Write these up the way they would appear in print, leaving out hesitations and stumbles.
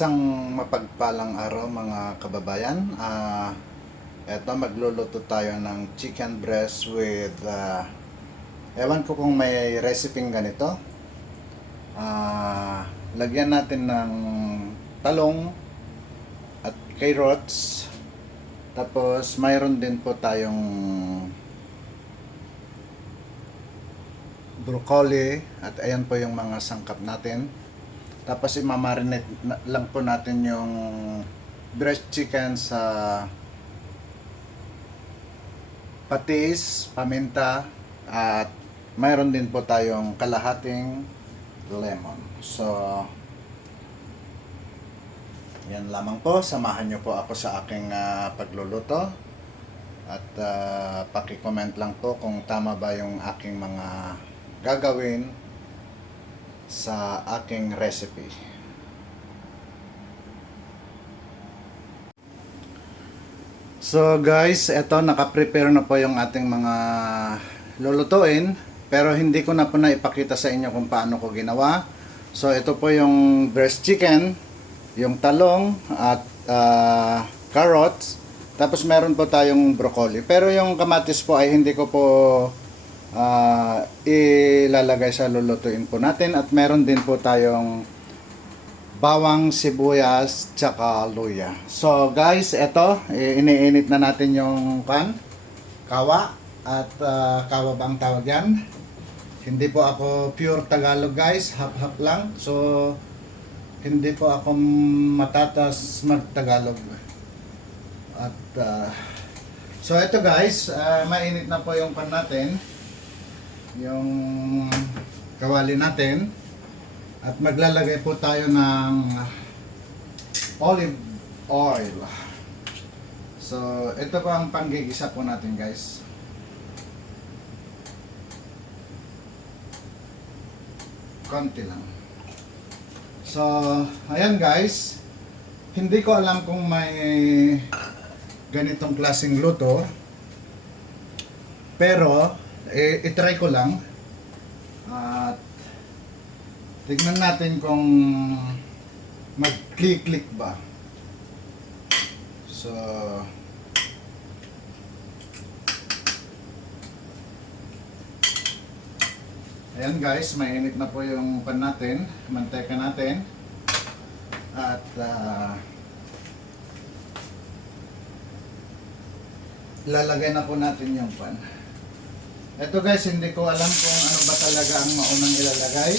Isang mapagpalang araw mga kababayan. Eto magluluto tayo ng chicken breast with ewan ko kung may recipe ganito. Lagyan natin ng talong at carrots. Tapos mayroon din po tayong broccoli at ayan po yung mga sangkap natin. Tapos imamarinate lang po natin yung breast chicken sa patis, paminta, at mayroon din po tayong kalahating lemon. So, yan lamang po. Samahan nyo po ako sa aking pagluluto. At paki-comment lang po kung tama ba yung aking mga gagawin sa aking recipe. So guys, eto naka-prepare na po yung ating mga lulutuin, pero hindi ko na po na ipakita sa inyo kung paano ko ginawa. So ito po yung breast chicken, yung talong at carrots, tapos meron po tayong broccoli. Pero yung kamatis po ay hindi ko po ilalagay sa lulutuin po natin, at meron din po tayong bawang, sibuyas, tsaka luya. So guys, eto iniinit na natin yung kawa, at kawa ba ang tawag yan? Hindi po ako pure Tagalog guys, hap-hap lang. So hindi po ako matatas mag-Tagalog. At so eto guys, mainit na po yung natin, yung kawali natin, at maglalagay po tayo ng olive oil. So ito po ang panggigisa po natin guys. Konti lang. So ayan guys, hindi ko alam kung may ganitong klaseng luto, pero itry ko lang at tignan natin kung mag-click ba. So ayan guys, mainit na po yung pan natin, manteca natin, at ilalagay na po natin yung pan. Ito guys, hindi ko alam kung ano ba talaga ang maunang ilalagay.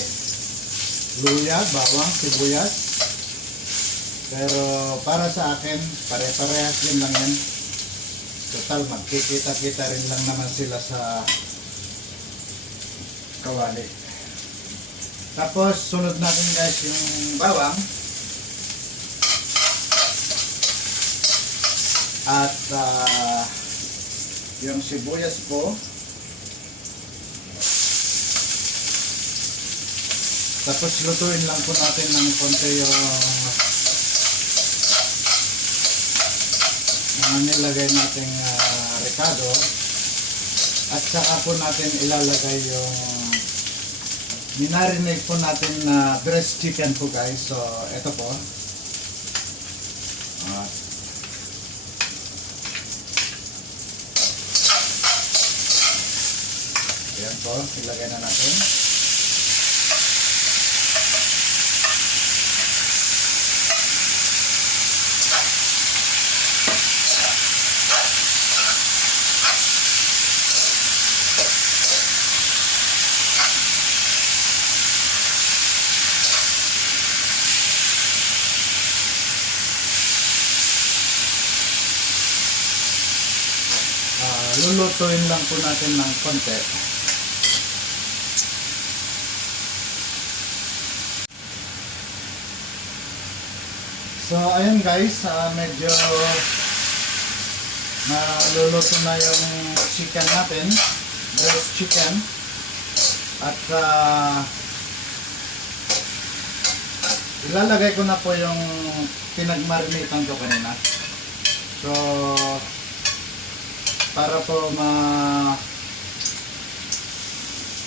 Luya, bawang, sibuyas. Pero para sa akin, pare-parehas din lang yan. Total, magkikita-kita rin lang naman sila sa kawali. Tapos, sunod natin guys yung bawang. At yung sibuyas po. Tapos lutuin lang po natin ng konti yung nilagay nating ricado, at saka po natin ilalagay yung minarinate po natin na breast chicken po guys. So ito po, ayan po, ilagay na natin. Lulutuin lang po natin ng konti. So ayun guys, medyo naluluto na yung chicken natin, breast chicken, at ilalagay ko na po yung pinagmarinitan ko kanina. So para po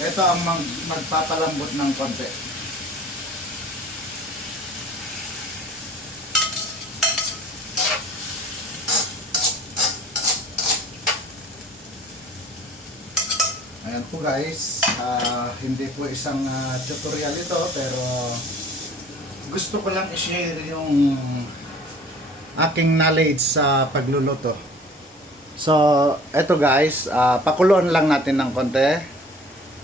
ito ang magpapalambot ng konti. Ayan po guys, hindi po isang tutorial ito, pero gusto ko lang i-share yung aking knowledge sa pagluluto. So, eto guys, pakuluan lang natin ng konti.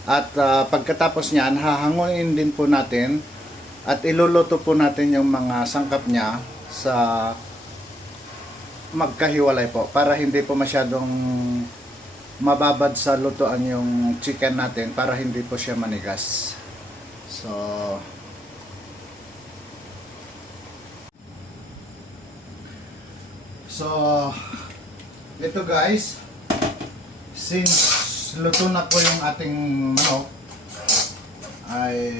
At pagkatapos niyan, hahanguin din po natin at iluluto po natin yung mga sangkap niya sa magkahiwalay po para hindi po masyadong mababad sa lutuan yung chicken natin, para hindi po siya manigas. So ito guys, since luto na po yung ating manok, ay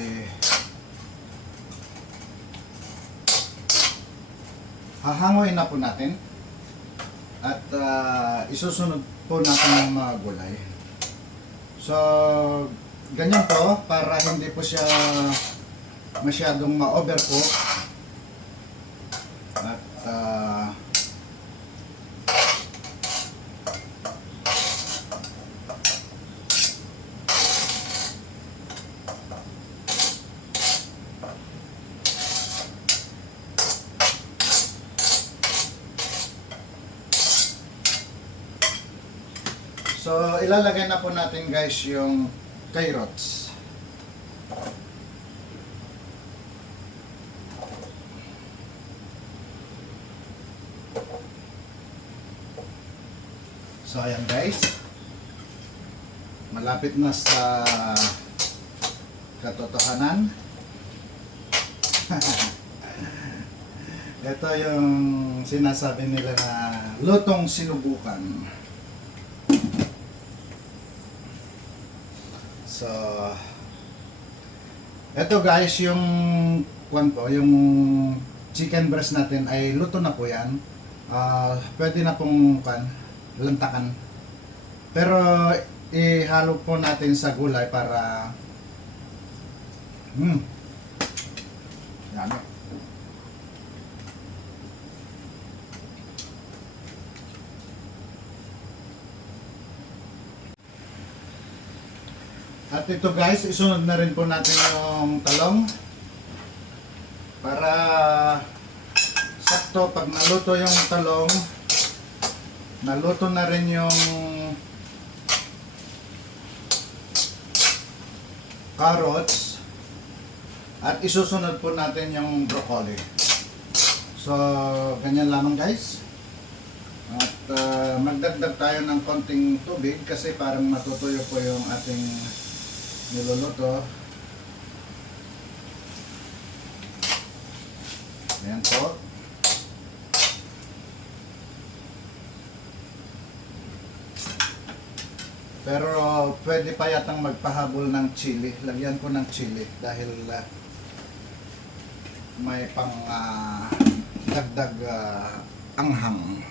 hahangoy na po natin at isusunod po natin yung mga gulay. So ganyan po, para hindi po siya masyadong ma-overcook at so ilalagay na po natin guys yung carrots. So ayan guys, malapit na sa katotohanan. Ito yung sinasabi nila na lutong sinubukan. So ito guys, yung yung chicken breast natin ay luto na po yan. Pwede na pong lantakan. Pero ihalo po natin sa gulay para yummy. At ito guys, isunod na rin po natin yung talong para sakto pag naluto yung talong, naluto na rin yung carrots, at isusunod po natin yung broccoli. So ganyan lamang guys. At magdagdag tayo ng konting tubig kasi parang matutuyo po yung ating niluluto. Ayan po. Pero pwede pa yatang magpahabol ng chili. Lagyan ko ng chili dahil may pang dagdag anghang.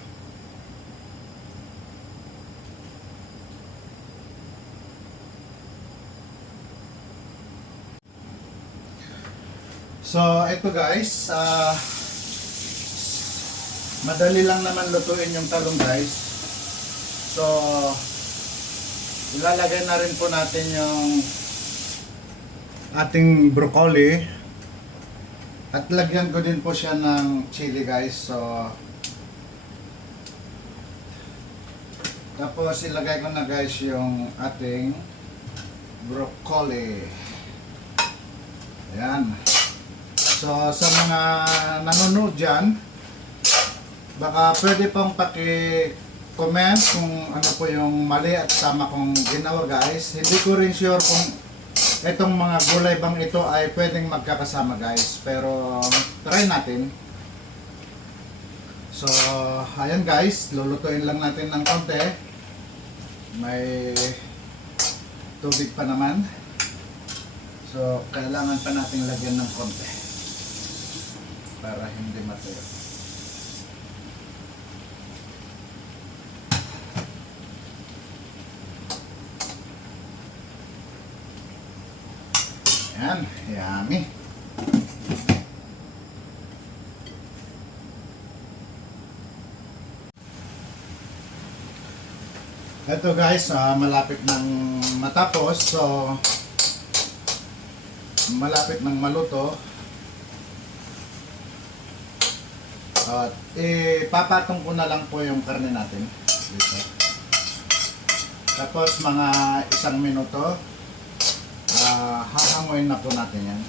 So ito guys, madali lang naman lutuin yung talong guys. So ilalagay na rin po natin yung ating broccoli at lagyan ko din po siya ng chili guys. So tapos ilagay ko na guys yung ating broccoli. Ayan. So sa mga nanonood dyan, baka pwede pong paki-comment kung ano po yung mali at tama kong ginawa guys. Hindi ko rin sure kung itong mga gulay bang ito ay pwedeng magkakasama guys, pero try natin. So ayan guys, lulutuin lang natin ng konti. May tubig pa naman, so kailangan pa natin lagyan ng konti para hindi matuyo. Ayan, yummy. Ito guys, malapit nang matapos. So, malapit nang maluto. At ipapatong ko na lang po yung karne natin dito. Tapos mga 1 minuto, hahanguin na po natin yan.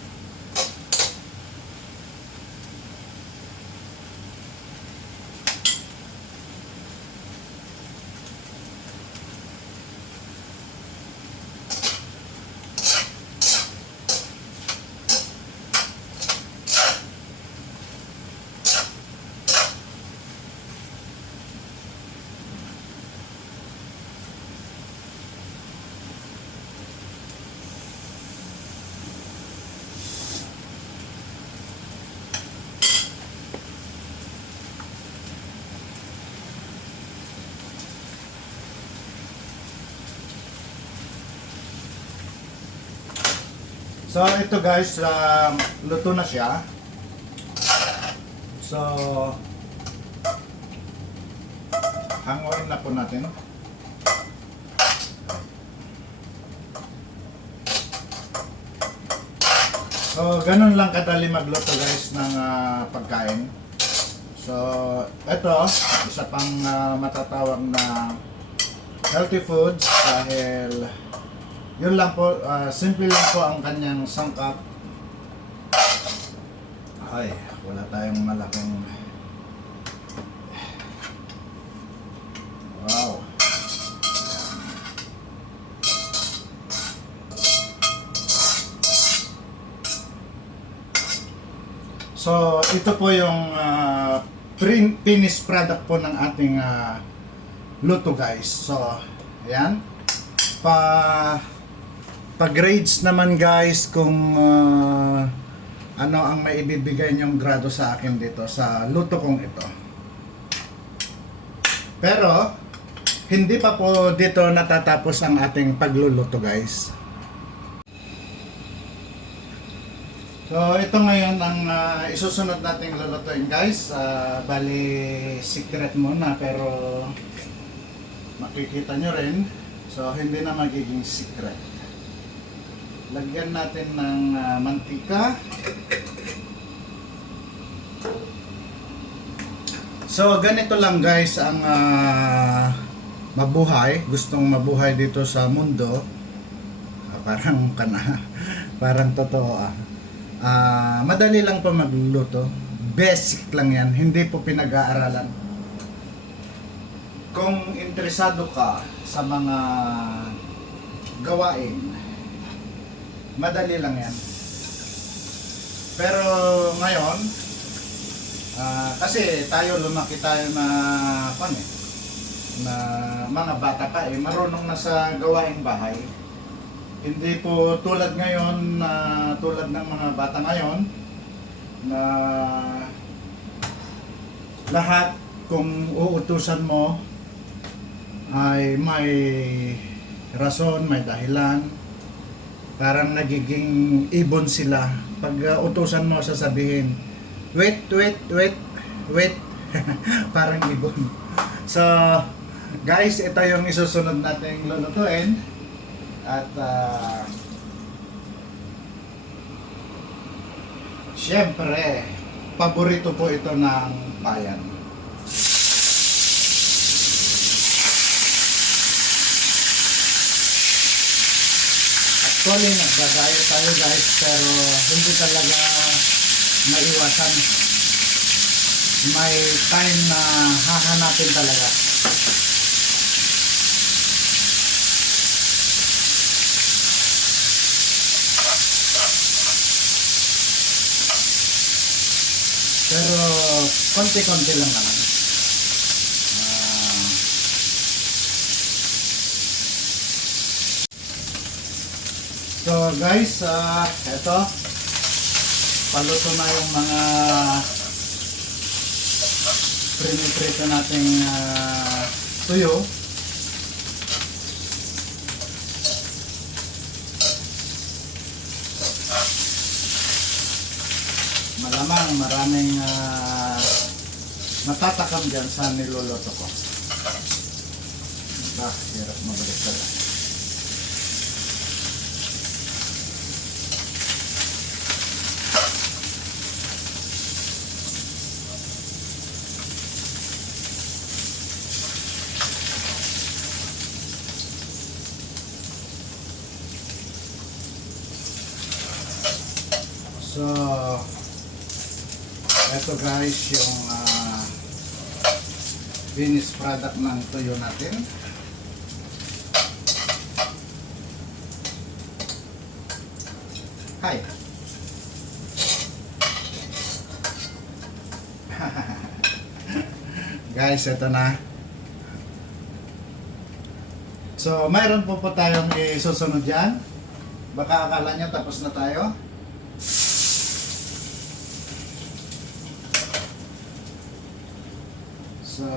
So ito guys, luto na siya. So hanguin na po natin. So ganun lang kadali magluto guys ng pagkain. So ito, isa pang matatawag na healthy foods dahil yun lang po, simple lang po ang kanyang sangkap. Ay, wala tayong malaking... Wow! So, ito po yung finished product po ng ating luto guys. So, ayan. Pag-grades naman guys kung ano ang maibibigay niyong grado sa akin dito sa luto kong ito. Pero hindi pa po dito natatapos ang ating pagluluto guys. So ito ngayon ang isusunod nating lulutuin guys. Bali secret muna pero makikita nyo rin. So hindi na magiging secret. Lagyan natin ng mantika. So ganito lang guys ang mabuhay, gustong mabuhay dito sa mundo. Parang totoo madali lang po magluluto. Basic lang yan, hindi po pinag-aaralan. Kung interesado ka sa mga gawain, madali lang yan. Pero ngayon, kasi lumaki tayo na na mga bata pa marunong na sa gawaing bahay. Hindi po tulad ngayon tulad ng mga bata ngayon na lahat kung uutusan mo ay may rason, may dahilan. Parang nagiging ibon sila. Pag utusan mo, sasabihin, wait. Parang ibon. So, guys, ito yung isusunod nating lulutuin. At, syempre, paborito po ito ng bayan. Actually, nagdadayo tayo guys, pero hindi talaga maiwasan. May time na hahanapin talaga. Pero konti-konti lang naman. So guys, eto paluto na yung mga priniprito nating tuyo. Malamang maraming matatakam dyan sa niluluto ko. Hirap mabaliktad. So, ito guys yung finished product ng tuyo natin. Hi! Guys, ito na. So, mayroon po tayong isusunod dyan. Baka akala nyo tapos na tayo. So,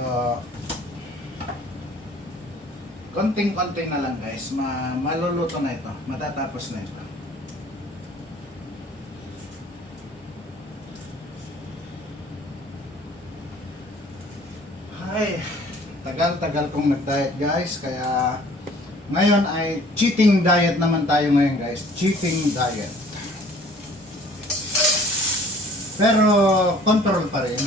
konting-konting na lang guys. Maluluto na ito. Matatapos na ito. Ay, tagal-tagal kong nag-diet guys. Kaya ngayon ay cheating diet naman tayo ngayon guys. Cheating diet. Pero control pa rin.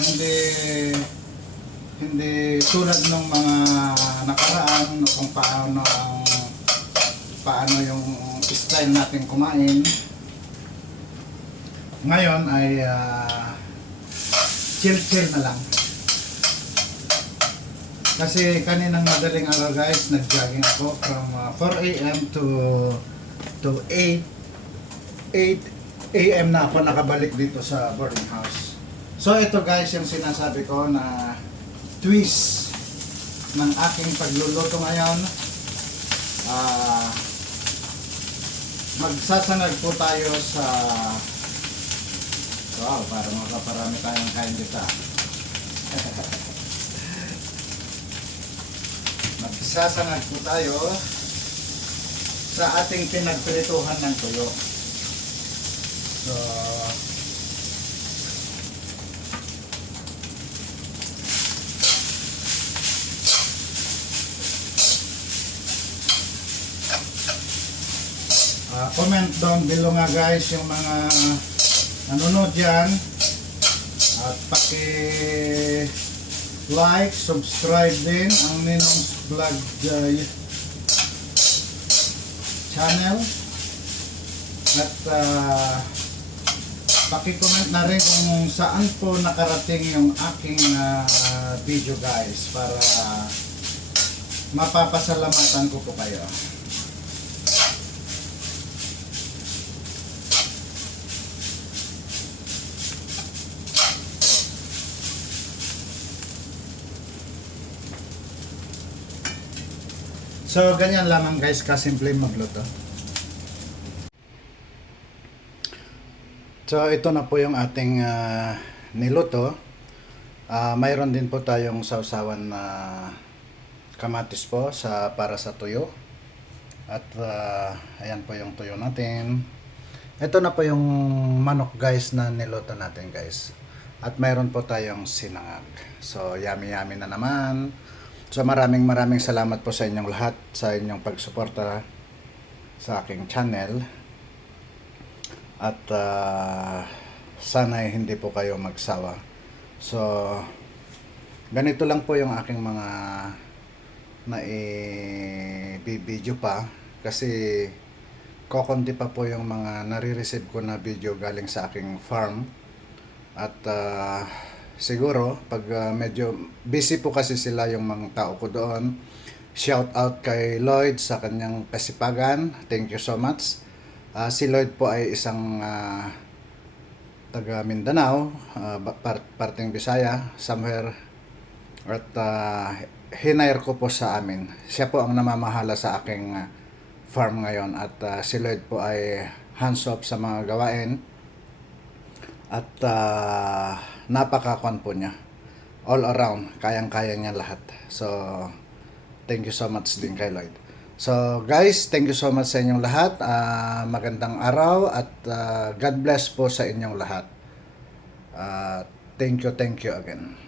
Hindi tulad ng mga nakaraan kung paano yung style natin kumain. Ngayon ay chill na lang. Kasi kaninang madaling araw guys, nag-jogging ako from 4 AM to 8 AM na ako nakabalik dito sa boarding house. So ito guys yung sinasabi ko na twist ng aking pagluluto ngayon. Magsasanag po tayo sa wow, para makaparami tayong kain dito. Magsasanag po tayo sa ating pinagprituhan ng tuyo. So, comment down below nga guys yung mga nanonood dyan at like, subscribe din ang Ninong's Vlog channel at paki-comment na rin kung saan po nakarating yung aking video guys para mapapasalamatan ko po kayo. So, ganyan lamang guys, kasimple magluto. So, ito na po yung ating niluto. Mayroon din po tayong sausawan na kamatis po para sa tuyo. At ayan po yung tuyo natin. Ito na po yung manok guys na niluto natin guys. At mayroon po tayong sinangag. So, yummy-yummy na naman. So maraming salamat po sa inyong lahat sa inyong pagsuporta sa aking channel. At sana hindi po kayo magsawa. So ganito lang po yung aking mga naibibideo pa kasi kokonti pa po yung mga nare-receive ko na video galing sa aking farm. At siguro pag medyo busy po kasi sila yung mga tao ko doon. Shout out kay Lloyd sa kanyang kasipagan. Thank you so much. Si Lloyd po ay isang taga Mindanao, parting Bisaya, somewhere. At hinire ko po sa amin. Siya po ang namamahala sa aking farm ngayon. At si Lloyd po ay hands off sa mga gawain. At napakakwan po niya. All around, kayang-kaya niya lahat. So, thank you so much din kay Lloyd. So, guys, thank you so much sa inyong lahat. Magandang araw at God bless po sa inyong lahat. Thank you again.